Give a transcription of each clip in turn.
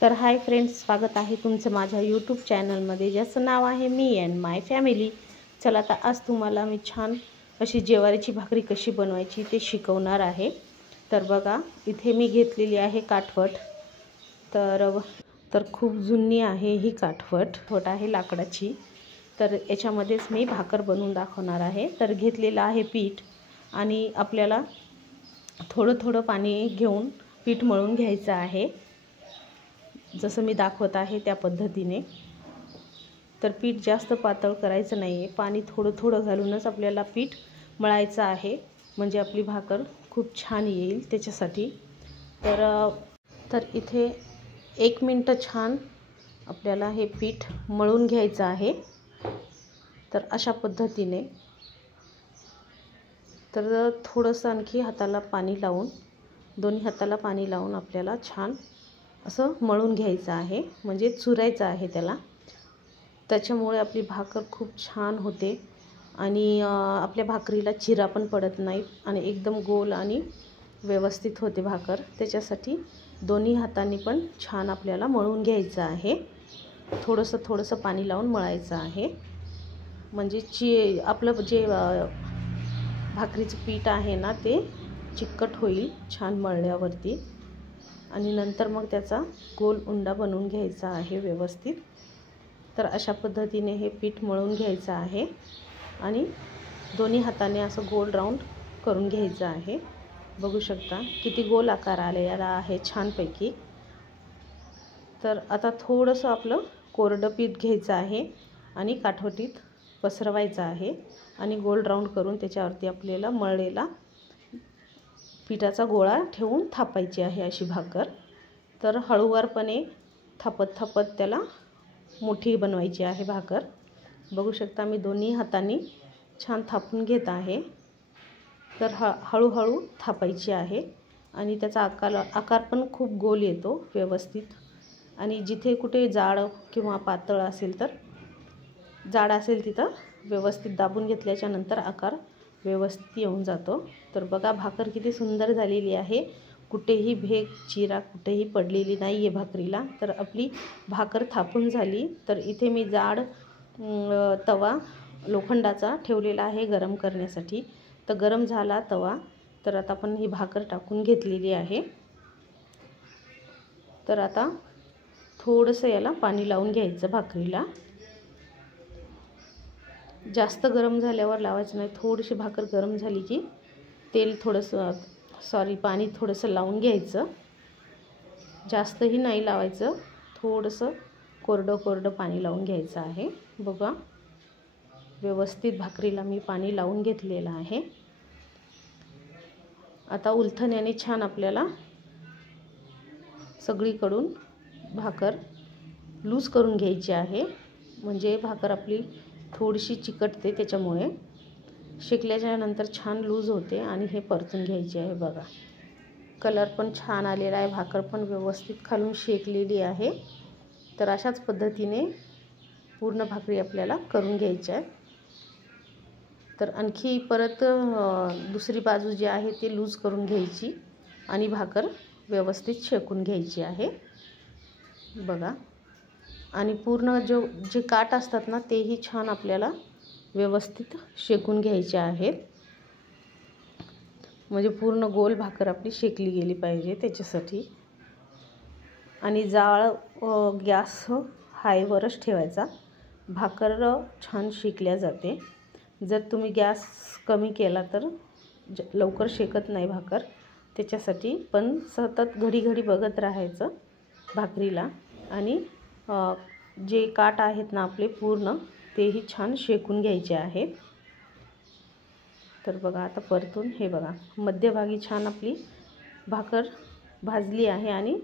तर hi friends, स्वागत आहे तुमचं माझ्या यूट्यूब चॅनलमध्ये, ज्याचं नाव आहे मी अँड माय फॅमिली. चला तर आज तुम्हाला मी छान अशी ज्वारीची भाकरी कशी बनवायची ते शिकवणार आहे. तर बघा, इथे मी घेतलेली आहे काठवट. तर खूप जुनी आहे ही काठवट आहे लाकडाची. तर याच्यामध्येच मी भाकर बनवून दाखवणार आहे. तर घेतलेलं आहे पीठ आणि आपल्याला थोडं थोडं पाणी घेऊन पीठ मळून घ्यायचं आहे, जसं मी दाखवत आहे त्या पद्धतीने. तर पीठ जास्त पातळ करायचं नाही आहे, पाणी थोडं थोडं घालूनच आपल्याला पीठ मळायचं आहे, म्हणजे आपली भाकर खूप छान येईल त्याच्यासाठी. तर इथे 1 मिनिट छान आपल्याला हे पीठ मळून घ्यायचं आहे. तर अशा पद्धतीने तर थोडंसं आणखी हाताला पाणी लावून, दोन्ही हाताला पाणी लावून आपल्याला छान असं मळून घ्यायचं आहे, म्हणजे चुरायचं आहे त्याला. त्याच्यामुळे आपली भाकर खूप छान होते आणि आपल्या भाकरीला चिरा पण पडत नाही आणि एकदम गोल आणि व्यवस्थित होते भाकर. त्याच्यासाठी दोन्ही हातांनी पण छान आपल्याला मळून घ्यायचं आहे. थोडंसं पाणी लावून मळायचं आहे, म्हणजे आपलं जे भाकरीचं पीठ आहे ना ते चिकट होईल छान मळल्यावरती. आणि नंतर मग त्याचा गोल उंडा बनवून घ्यायचा आहे व्यवस्थित. तर अशा पद्धतीने हे पीठ मळून घ्यायचं आहे आणि दोन्ही हाताने असं गोल राऊंड करून घ्यायचं आहे. बघू शकता किती गोल आकार आलेला आहे छानपैकी. तर आता थोडंसं आपलं कोरडं पीठ घ्यायचं आहे आणि काठवटीत पसरवायचं आहे आणि गोल राऊंड करून त्याच्यावरती आपल्याला मळलेला पिठाचा गोळा ठेवून थापायची आहे अशी भाकर. तर हळूवारपणे थापत त्याला मोठी बनवायची आहे भाकर. बघू शकता मी दोन्ही हातांनी छान थापून घेत आहे. तर हळूहळू थापायची आहे आणि त्याचा आकार पण खूप गोल येतो व्यवस्थित. आणि जिथे कुठे जाड किंवा पातळ असेल, तर जाड असेल तिथं व्यवस्थित दाबून घेतल्याच्या नंतर आकार व्यवस्थित येऊन जातो. तर बघा भाकर किती सुंदर झालेली आहे, कुठेही भेग चिरा कुठेही पडलेली नाही आहे भाकरीला. तर आपली भाकर थापून झाली. तर इथे मी जाड तवा लोखंडाचा ठेवलेला आहे गरम करण्यासाठी. तर गरम झाला तवा, तर आता आपण ही भाकर टाकून घेतलेली आहे. तर आता थोडंसं याला पाणी लावून घ्यायचं भाकरीला. जास्त गरम झाल्यावर लावायचं नाही, थोडीशी भाकर गरम झाली की पाणी थोडंसं लावून घ्यायचं. जास्तही नाही लावायचं, थोडंसं कोरडं पाणी लावून घ्यायचं आहे. बघा व्यवस्थित भाकरीला मी पाणी लावून घेतलेलं आहे. आता उलथण्याने छान आपल्याला सगळीकडून भाकर लूज करून घ्यायची आहे, म्हणजे भाकर आपली थोडीशी चिकटते, त्याच्यामुळे शेकल्याच्या नंतर छान लूज होते. आणि हे परतून घ्यायची आहे. बघा कलर पण छान आलेला आहे, भाकर पण व्यवस्थित खालून शेकलेली आहे. तर अशाच पद्धतीने पूर्ण भाकरी आपल्याला करून घ्यायची आहे. तर आणखी परत दुसरी बाजू जी आहे ती लूज करून घ्यायची आणि भाकर व्यवस्थित शेकून घ्यायची आहे. बघा, आणि पूर्ण जे काठ असतात ना तेही छान आपल्याला व्यवस्थित शेकून घ्यायचे आहेत, म्हणजे पूर्ण गोल भाकर आपली शेकली गेली पाहिजे त्याच्यासाठी. आणि जाळ गॅस हायवरच ठेवायचा, भाकर छान शेकल्या जाते. जर तुम्ही गॅस कमी केला तर लवकर शेकत नाही भाकर. त्याच्यासाठी पण सतत घडी बघत राहायचं भाकरीला. आणि जे काठ आहेत ना आपले पूर्ण तेही छान शेकून घ्यायचे आहेत. तर बघा आता परतून हे बघा मध्यभागी छान आपली भाकर भाजली आहे आणि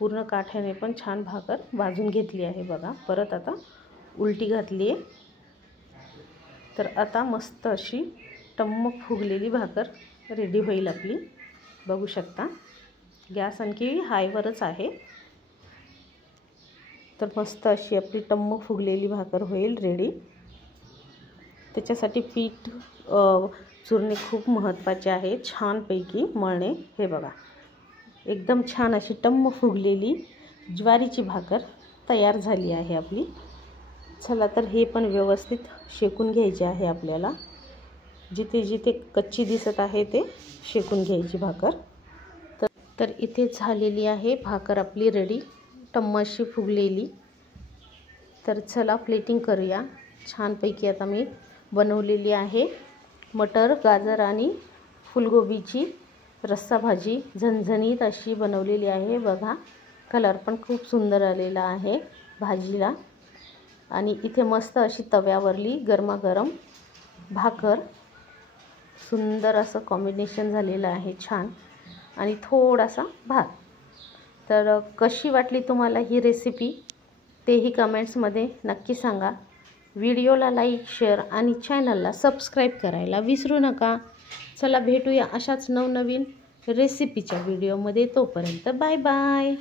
पूर्ण काठ्याने पण छान भाकर भाजून घेतली आहे. बघा परत आता उलटी घातली आहे. तर आता मस्त अशी टम्म फुगलेली भाकर रेडी होईल आपली. बघू शकता गॅस आणखी हायवरच आहे. तर मस्त अशी आपली टम्म फुगलेली भाकर होईल रेडी. त्याच्यासाठी पीठ चुरणे खूप महत्त्वाचे आहे, छानपैकी मळणे. हे बघा एकदम छान अशी टम्म फुगलेली ज्वारीची भाकर तयार झाली आहे आपली. चला तर हे पण व्यवस्थित शेकून घ्यायचे आहे आपल्याला. जिथे जिथे कच्ची दिसत आहे ते शेकून घ्यायची भाकर. तर इथे झालेली आहे भाकर आपली रेडी, टम्मशी फुगलेली. तर चला प्लेटिंग करूया. छानपैकी आता मी बनवलेली आहे मटर, गाजर आणि फुलगोबीची रस्सा भाजी. झणझणीत अशी बनवलेली आहे. बघा, कलर पण खूप सुंदर आलेला आहे भाजीला. आणि इथे मस्त अशी तव्यावरली गरमागरम भाकर, सुंदर असं कॉम्बिनेशन झालेलं आहे, छान. आणि थोडासा भात. तर कशी वाटली तुम्हाला ही रेसिपी तेही कमेंट्समध्ये नक्की सांगा. व्हिडिओला लाईक, शेअर आणि चॅनलला सबस्क्राईब करायला विसरू नका. चला भेटूया अशाच नवनवीन रेसिपीच्या व्हिडिओमध्ये. तोपर्यंत बाय बाय.